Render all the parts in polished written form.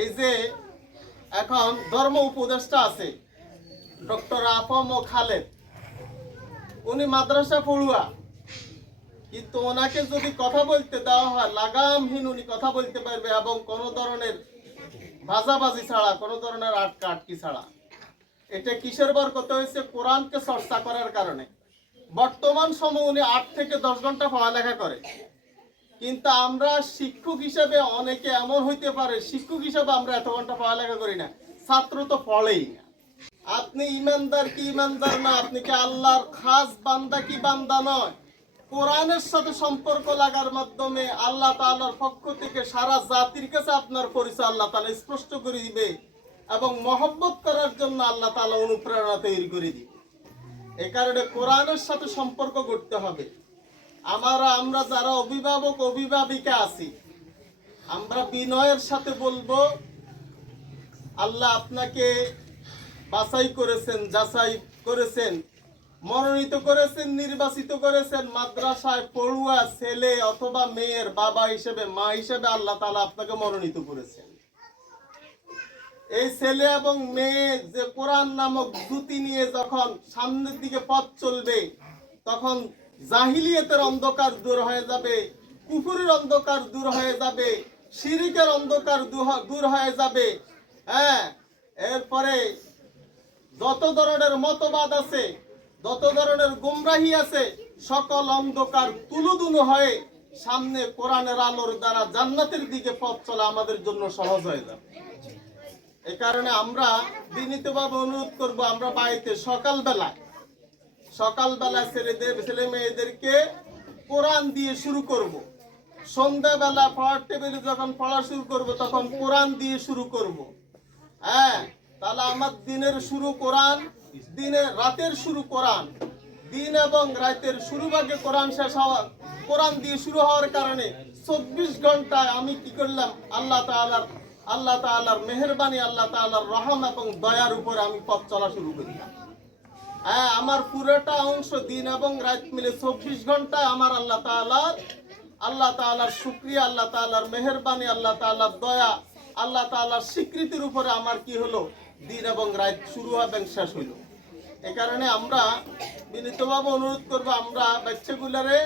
এই যে এখন ধর্ম উপদেষ্টা আছে ডক্টর আফম ও খালেদ, উনি মাদ্রাসা পড়ুয়া, কিন্তু ওনাকে যদি কথা বলতে দেওয়া হয় লাগামহীন উনি কথা বলতে পারবে, এবং কোনো ধরনের ভাজাবাজি ছাড়া, কোনো ধরনের আটকা আটকি ছাড়া। এটা কিসের বরকত হয়েছে? কোরআনকে চর্চা করার কারণে। বর্তমান সময় উনি 8 থেকে 10 ঘন্টা পড়ালেখা করে, কিন্তু আমরা শিক্ষক হিসেবে অনেকে এমন হইতে পারে, শিক্ষক হিসেবে আমরা এত ঘন্টা পড়ালেখা করি না, ছাত্র তো পড়েই না। আপনি ইমানদার কি ইমানদার না, আপনি কি আল্লাহর খাস বান্দা কি বান্দা নয়, কোরআনের সাথে সম্পর্ক লাগার মাধ্যমে আল্লাহ তাআলার পক্ষ থেকে সারা জাতির কাছে আপনার পরিচয় আল্লাহ তাআলা স্পষ্ট করে দিবে, এবং মহব্বত করার জন্য আল্লাহ তাআলা অনুপ্রেরণা তৈরি করে দিবে। এই কারণে কোরআনের সাথে সম্পর্ক করতে হবে। আমরা যারা অভিভাবক অভিভাবিকা আছি, আমরা বিনয়ের সাথে বলবো, আল্লাহ আপনাকে বাছাই করেছেন, যাচাই করেছেন, মনোনীত করেছেন, নির্বাচিত করেছেন মাদ্রাসায় পড়ুয়া ছেলে অথবা মেয়ের বাবা হিসেবে, মা হিসেবে আল্লাহ তাআলা আপনাকে মনোনীত করেছেন। এই ছেলে এবং মেয়ে যে কোরআন নামক দ্যুতি নিয়ে যখন সামনের দিকে পথ চলবে, তখন জাহিলিয়াতের অন্ধকার দূর হয়ে যাবে, কুফরের অন্ধকার দূর হয়ে যাবে, শিরকের অন্ধকার দূর হয়ে যাবে। হ্যাঁ, এরপরে যত ধরনের মতবাদ আছে, যত ধরনের গুমরাহি আছে, সকল অন্ধকার তুলুদুলু হয়ে সামনে কোরআনের আলোর দ্বারা জান্নাতের দিকে পথ চলা আমাদের জন্য সহজ হয়ে যাবে। এই কারণে আমরা বিনীতভাবে অনুরোধ করব, আমরা বাড়িতে সকালবেলা ছেলে মেয়েদেরকে কোরআন দিয়ে শুরু করব। সন্ধ্যাবেলা পড়ার টেবিলে যখন পড়া শুরু করব তখন কোরআন দিয়ে শুরু করব। হ্যাঁ, তাহলে আমার দিনের শুরু কোরআন, রাতের শুরু কোরআন, দিন এবং রাতের শুরু ভাগে কোরআন শেষ হওয়া, কোরআন দিয়ে শুরু হওয়ার কারণে 24 ঘন্টায় আমি কি করলাম? আল্লাহ তাআলার মেহেরবানি, আল্লাহ তাআলার রহম এবং দয়ার উপরে আমি পথ চলা শুরু করলাম। হ্যাঁ, আমার পুরোটা অংশ দিন এবং রাত মিলে 24 ঘন্টায় আমার আল্লাহ তাআলার শুকরিয়া, আল্লাহ তাআলার মেহেরবানি, আল্লাহ তাআলার দয়া, আল্লাহ তাআলার স্বীকৃতির উপরে আমার কি হলো? দিন এবং রাত শুরু এবং শেষ হইল। এই কারণে আমরা বিনীতভাবে অনুরোধ করবো, আমরা বাচ্চাগুলারে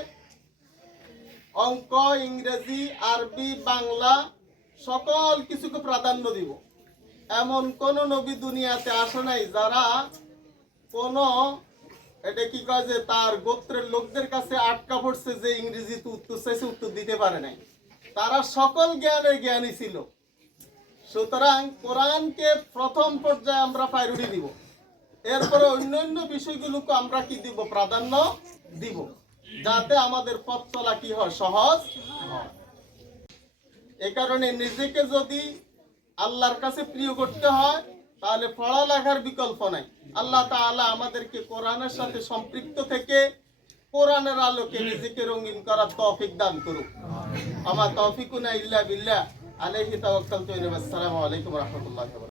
অঙ্ক, ইংরেজি, আরবি, বাংলা সকল কিছুকে প্রাধান্য দিব। এমন কোন নবী দুনিয়াতে আসে নাই যারা এটা কি কয় যে তার গোত্রের লোকদের কাছে আটকা পড়ছে যে ইংরেজিতে উত্তর চাইছে, উত্তর দিতে পারে নাই। তারা সকল জ্ঞানের জ্ঞানী ছিল। সুতরাং কোরআনকে প্রথম পর্যায়ে আমরা প্রায়োরিটি দিব, এরপরে অন্যান্য বিষয়গুলোকে আমরা কি দিব? প্রাধান্য দিব, যাতে আমাদের পথ চলা কি হয়? সহজ হয়। এই কারণে নিজেকে যদি আল্লাহর কাছে প্রিয় করতে হয়, তাহলে পড়ালেখার বিকল্প নাই। আল্লাহ তাআলা আমাদেরকে কোরআনের সাথে সম্পৃক্ত থেকে কোরআনের আলোকে নিজেকে রঙিন করার তৌফিক দান করুক। আমা তৌফিকুনা ইল্লা বিল্লাহ, আলাইহি তাওয়াক্কালতু। আসসালামু আলাইকুম ওয়া রাহমাতুল্লাহি ওয়া বারাকাতুহু।